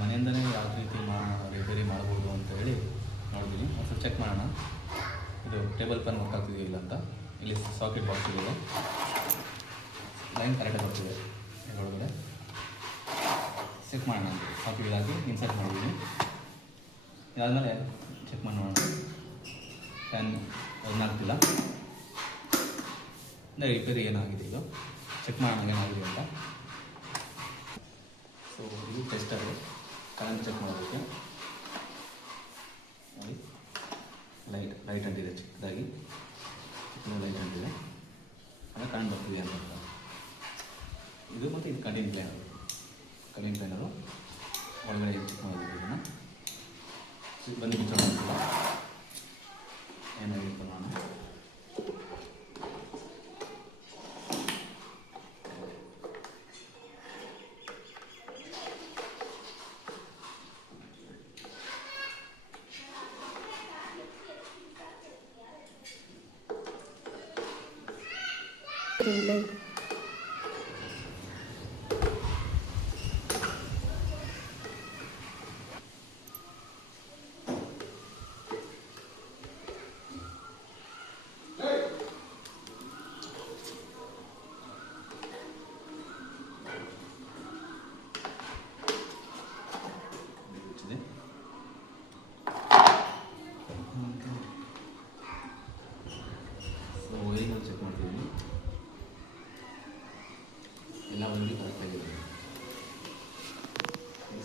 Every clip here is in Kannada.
ಮನೆಯಿಂದಲೇ ಯಾವ ರೀತಿ ರಿಪೇರಿ ಮಾಡ್ಬೋದು ಅಂತ ಹೇಳಿ ನೋಡಿದ್ದೀನಿ. ಒಂದು ಚೆಕ್ ಮಾಡೋಣ ಇದು ಟೇಬಲ್ ಫ್ಯಾನ್ ವರ್ಕ್ ಆಗ್ತಿದೆಯೋ ಇಲ್ಲ ಅಂತ. ಇಲ್ಲಿ ಸಾಕೆಟ್ ಬಾಕ್ಸ್ ಇದೆ, ಲೈನ್ ಕರೆಕ್ಟಾಗಿ ಬರ್ತಿದೆ ಇದರೊಳಗಡೆ. ಚೆಕ್ ಮಾಡೋಣ ಅಂತ ಸಾಕೆಟ್ ಹಾಕಿ ಇನ್ಸರ್ಟ್ ಮಾಡಿದ್ದೀನಿ. ಇದಾದಮೇಲೆ ಚೆಕ್ ಮಾಡಿ ನೋಡೋಣ ಫ್ಯಾನ್ ರನ್ ಆಗ್ತಿಲ್ಲ ಅಂದರೆ ರಿಪೇರಿ ಏನಾಗಿದೆ ಇದು ಚೆಕ್ ಮಾಡೋಣ ಏನಾಗಿದೆ ಅಂತ. ಸೊ ಇದು ಟೆಸ್ಟರ್ ಕರೆಂಟ್ ಚೆಕ್ ಮಾಡೋದಕ್ಕೆ ನೋಡಿ. ಲೈಟ್ ಅಂಟಿದೆ ಚಿಕ್ಕದಾಗಿ, ಲೈಟ್ ಅಂಟಿದೆ ಅಂದರೆ ಕರೆಂಟ್ ಬರ್ತಿದೆ ಅಂತ. ಇದು ಮತ್ತು ಇದು ಕಟಿಂಗ್ ಪ್ಲೇನರು ಒಳಗಡೆ ಚೆಕ್ ಮಾಡೋದಕ್ಕೆ ಇದನ್ನು ಬನ್ನಿ ಬಿಚ್ಚೋಣ. ಏನಾಗಿತ್ತು ನಾನು ಚೆಕ್ ಮಾಡ್ತಿದ್ದೀನಿ. ಎಲ್ಲ ಒಂದು ಕರೆಕ್ಟಾಗಿದೆ.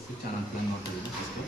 ಸ್ವಿಚ್ ಚೆನ್ನಾಗಿ ಪ್ಲಗ್ ಮಾಡ್ತಿದ್ದೀನಿ ಫಸ್ಟು.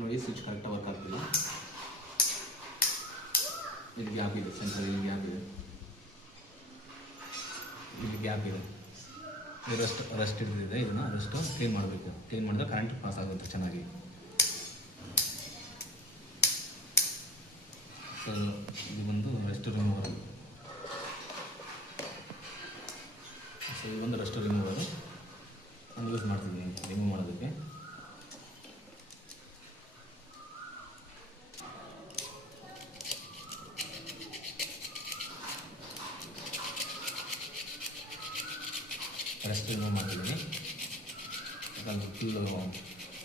ನೋಡಿ ಸ್ವಿಚ್ ಕರೆಕ್ಟಾಗಿ ವರ್ಕ್ ಆಗ್ತಿಲ್ಲ. ಇಲ್ಲಿ ಗ್ಯಾಪ್ ಇದೆ, ಸೆಂಟ್ರಲ್ ಇಲ್ಲಿ ಗ್ಯಾಪ್ ಇದೆ, ಇಲ್ಲಿ ಗ್ಯಾಪ್ ಇದೆ. ಇದು ರಸ್ಟ್ ಇದ್ದಿದೆ. ಇದನ್ನು ರಸ್ಟು ಕ್ಲೀನ್ ಮಾಡಬೇಕು. ಕ್ಲೀನ್ ಮಾಡಿದ್ರೆ ಕರೆಂಟ್ ಪಾಸ್ ಆಗುತ್ತೆ ಚೆನ್ನಾಗಿ. ಸೊ ಇದು ಬಂದು ರಸ್ಟ್ ರಿಮೂವರ್. ಸೊ ಇದು ಒಂದು ರಸ್ಟ್ ರಿಮೂವರು ನಾನು ಯೂಸ್ ಮಾಡ್ತಿದ್ದೀನಿ ರಿಮೂವ್ ಮಾಡೋದಕ್ಕೆ. ರಸ್ಟ್ ರಿಮೂವ್ ಮಾಡ್ತಿದ್ದೀನಿ. ಯಾಕಂದ್ರೆ ಫುಲ್ಲು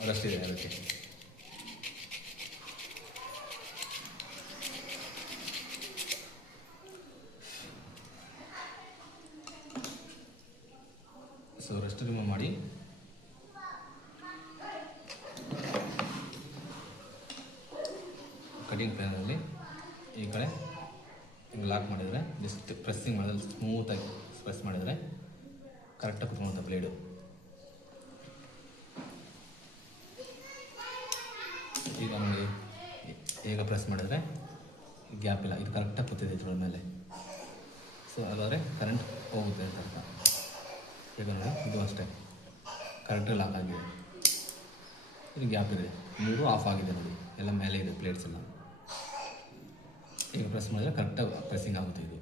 ರಸ್ಟ್ ಇದೆ ಅದಕ್ಕೆ. ಸೊ ರಸ್ಟ್ ರಿಮೂವ್ ಮಾಡಿ ಕಟಿಂಗ್ ಪ್ಯಾನಲ್ಲಿ ಈ ಕಡೆ ಹಿಂಗೆ ಲಾಕ್ ಮಾಡಿದರೆ ಜಸ್ಟ್ ಪ್ರೆಸ್ಸಿಂಗ್ ಮಾಡಿದ್ರೆ ಸ್ಮೂತಾಗಿ ಪ್ರೆಸ್ ಮಾಡಿದರೆ ಕರೆಕ್ಟಾಗಿ ಕುತ್ಕೊಳ್ಳುವಂಥ ಬ್ಲೇಡು. ಈಗ ನೋಡಿ ಈಗ ಪ್ರೆಸ್ ಮಾಡಿದರೆ ಗ್ಯಾಪ್ ಇಲ್ಲ, ಇದು ಕರೆಕ್ಟಾಗಿ ಕೂತಿದೆ ಇದ್ರ ಮೇಲೆ. ಸೊ ಅದಾದರೆ ಕರೆಂಟ್ ಹೋಗುತ್ತೆ ಅಂತ ಅರ್ಥ. ಈಗ ನೋಡಿ ಇದು ಅಷ್ಟೇ ಕರೆಕ್ಟಾಗಿ ಲಾಕ್ ಆಗಿದೆ. ಇದು ಗ್ಯಾಪ್ ಇದೆ, 3 ಆಫ್ ಆಗಿದೆ ನೋಡಿ, ಎಲ್ಲ ಮೇಲೆ ಇದೆ ಪ್ಲೇಟ್ಸ್ ಎಲ್ಲ. ಈಗ ಪ್ರೆಸ್ ಮಾಡಿದರೆ ಕರೆಕ್ಟಾಗಿ ಪ್ರೆಸ್ಸಿಂಗ್ ಆಗುತ್ತೆ. ಇದು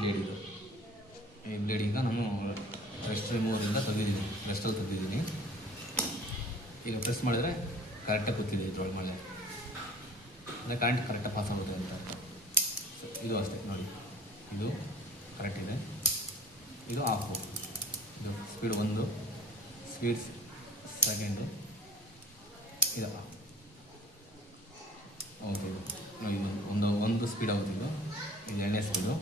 ಬ್ಲೇಡ್. ಇದು ಈ ಬ್ಲೇಡ್ ಈಗ ನಾನು ರಸ್ಟ್ ರಿಮೂವರಿಂದ ತೆಗೆದಿದ್ದೀನಿ, ರಸ್ಟಲ್ಲಿ ತೆಗೆದಿದ್ದೀನಿ. ಈಗ ಪ್ರೆಸ್ ಮಾಡಿದರೆ ಕರೆಕ್ಟಾಗಿ ಕೂತಿದೆ ಇದ್ರೊಳಗೆ ಮೇಲೆ, ಅಂದರೆ ಕರೆಂಟ್ ಕರೆಕ್ಟಾಗಿ ಪಾಸ್ ಆಗುತ್ತೆ ಅಂತ ಅರ್ಥ. ಸೊ ಇದು ಅಷ್ಟೇ ನೋಡಿ, ಇದು ಕರೆಕ್ಟ್ ಇದೆ, ಇದು ಆಫು. ಇದು ಸ್ಪೀಡ್ 1, ಸ್ಪೀಡ್ ಸೆಕೆಂಡು, ಇದು ಹೌದು. ಇದು ಒಂದು ಸ್ಪೀಡ್ ಆಗುತ್ತೆ. ಇದು 2ನೇ ಸ್ಪೀಡು,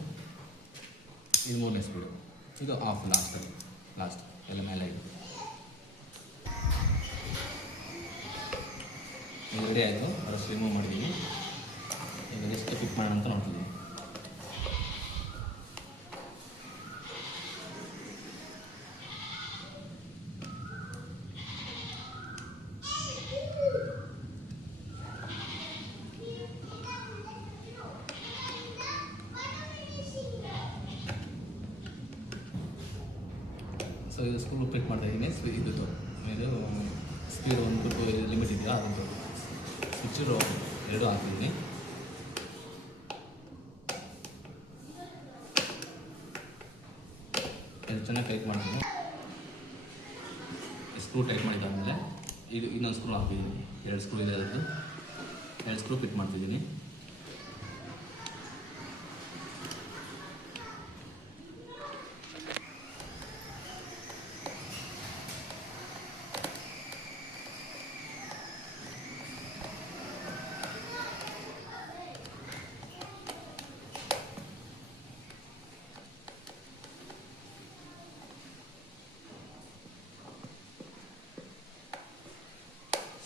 ಇದು 3ನೇ ಸ್ಪೀಡು. ಇದು ಆಫ್ ಲಾಸ್ಟ್ ಎಲ್ಲ ಮೇಲೆ ಇದೆ. ಇದು ರೆಡಿ ಆಯಿತು, ಅದಷ್ಟು ರಿಮೂವ್ ಮಾಡಿದ್ದೀನಿ. ಈಗ ಜಸ್ಟ್ ಫಿಟ್ ಮಾಡೋಣ ಅಂತ ನೋಡ್ತಿದ್ದೀನಿ. ಸೊ ಇದು ಸ್ಕ್ರೂ ಫಿಟ್ ಮಾಡ್ತಾ ಇದ್ದೀನಿ. ಇದು ಸ್ಪೀಡ್ ಒಂದು ಲಿಮಿಟ್ ಇದೆಯಾ ಅದೊಂದು ಸ್ವಿಚ್ಚು ಎರಡು ಹಾಕಿದ್ದೀನಿ. ಇದು ಚೆನ್ನಾಗಿ ಟೈಟ್ ಮಾಡ್ತೀನಿ. ಸ್ಕ್ರೂ ಟೈಟ್ ಮಾಡಿದ್ದಾದಮೇಲೆ ಇದು ಇನ್ನೊಂದು ಸ್ಕ್ರೂ ಹಾಕಿದ್ದೀನಿ. 2 ಸ್ಕ್ರೂ ಇದೆ, ಅದಕ್ಕೆ 2 ಸ್ಕ್ರೂ ಫಿಟ್ ಮಾಡ್ತಿದ್ದೀನಿ.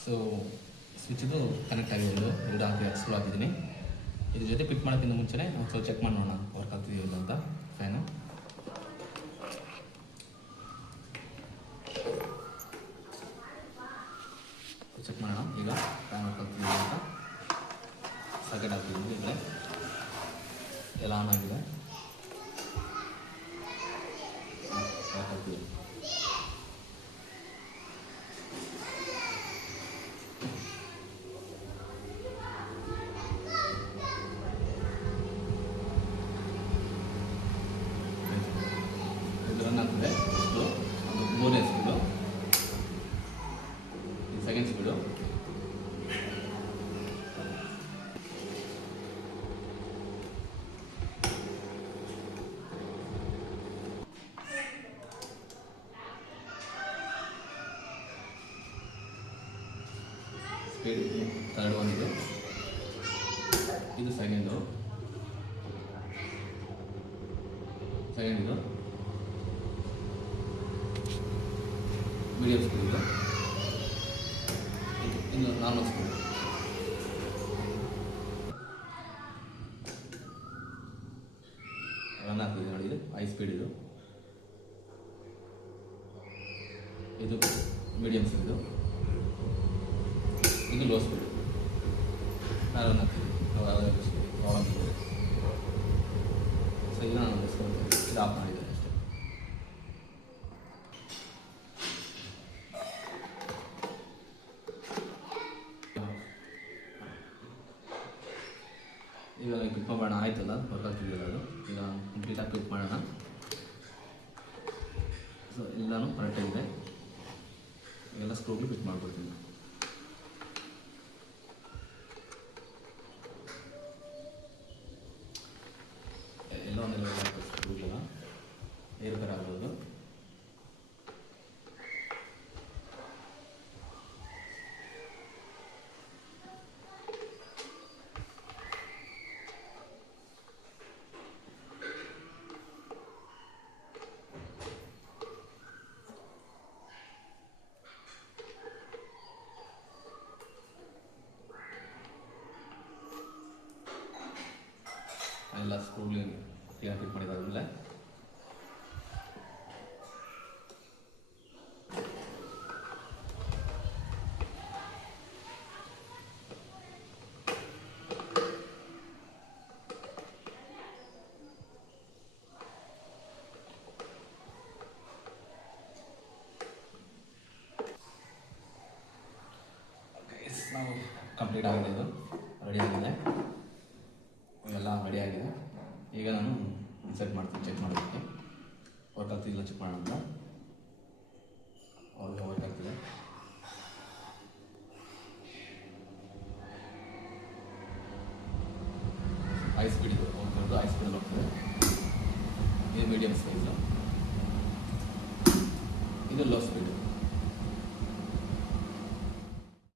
ಸೊ ಸ್ವಿಚ್ದು ಕನೆಕ್ಟ್ ಆಗಿರೋದು 2 ಹಾಕಿ ಸ್ಕ್ರೂ ಹಾಕಿದ್ದೀನಿ. ಇದ್ರ ಜೊತೆ ಫಿಟ್ ಮಾಡೋಕ್ಕಿಂತ ಮುಂಚೆನೇ ನಾವು ಸ್ವಲ್ಪ ಚೆಕ್ ಮಾಡೋಣ ವರ್ಕ್ ಆಗ್ತಿದೆಯೋ ಇಲ್ಲ ಅಂತ ಫ್ಯಾನು. ಚೆಕ್ ಮಾಡೋಣ ಈಗ ಫ್ಯಾನ್ ವರ್ಕ್ ಆಗ್ತಿದೆಯೋ ಅಂತ. ಸಾಕೆಟ್ ಹಾಕ್ತಿದ್ದೀವಿ, ಇಲ್ಲೇ ಎಲ್ಲ ಆನ್ ಆಗಿದೆ, ವರ್ಕ್ ಆಗ್ತಿದೆ. ರನ್ ಆಗ್ತದೆ. ಇದು ಒಂದು 3ನೇ ಸ್ಪೀಡು, ಇದು second speed. Speed third one ಇದು, ಇದು ಸೆಕೆಂಡು ಇದು ಮೀಡಿಯಮ್ ಸ್ಪೀಡ್, ಇದು ನಾರ್ಮಲ್ ಸ್ಪೀಡ್. ರನ್ ಆಗ್ತಿದೆ ನೋಡಿ, ಇದು ಹೈ ಸ್ಪೀಡ್, ಇದು ಮೀಡಿಯಮ್ ಸ್ಪೀಡು, ಇದು ಲೋ ಸ್ಪೀಡ್. ರನ್ ಆಗ್ತಿದೆ ಸೊ ಈಗ ನಾನು ಇದು ಆಫ್ ಮಾಡಿದ್ದೆ ಅಷ್ಟೇ. ಈಗ ಫಿಟ್ ಮಾಡೋಣ, ಆಯ್ತಲ್ಲ ವರ್ಕ್ ಆಗ್ತಿದೆಯಲ್ಲ ಅದು. ಈಗ ಕಂಪ್ಲೀಟಾಗಿ ಫಿಟ್ ಮಾಡೋಣ. ಸೊ ಎಲ್ಲನೂ ಕರೆಕ್ಟಾಗಿದೆ, ಎಲ್ಲ ಸ್ಕ್ರೂಗಳು ಫಿಟ್ ಮಾಡ್ಕೊಳ್ತೀನಿ. ಎಲ್ಲ ಒಂದೆಲ್ಲ ಸ್ಕ್ರೂಗೆಲ್ಲ ಏರ್ಪೇರ್ ಆಗ್ಬೋದು. ಎಲ್ಲ ಸ್ಕ್ರೂಗಳು ಕ್ಲಿಯರ್ ಫಿಟ್ ಮಾಡಿದಾದ್ಮೇಲೆ ನಾವು ಕಂಪ್ಲೀಟ್ ಆಗಿದೆ, ಇದು ರೆಡಿ ಆಗಿದೆ, ಎಲ್ಲ ರೆಡಿ ಆಗಿದೆ. ಈಗ ನಾನು ಸೆಟ್ ಮಾಡ್ತೀನಿ, ಚೆಕ್ ಮಾಡೋದಕ್ಕೆ ವರ್ಕ್ ಆಗ್ತಿಲ್ಲ ಚೆಕ್ ಮಾಡೋಣ ಅಂತ. ಅವ್ರಿಗೆ ವರ್ಕ್ ಆಗ್ತಿದೆ. ಹೈ ಸ್ಪೀಡ್ ಇದು, ಒಂದು ಹೈ ಸ್ಪೀಡಲ್ಲಿ ಹೋಗ್ತದೆ. ಇದು ಮೀಡಿಯಮ್ ಸೈಜು, ಇದು ಲೋ ಸ್ಪೀಡ್.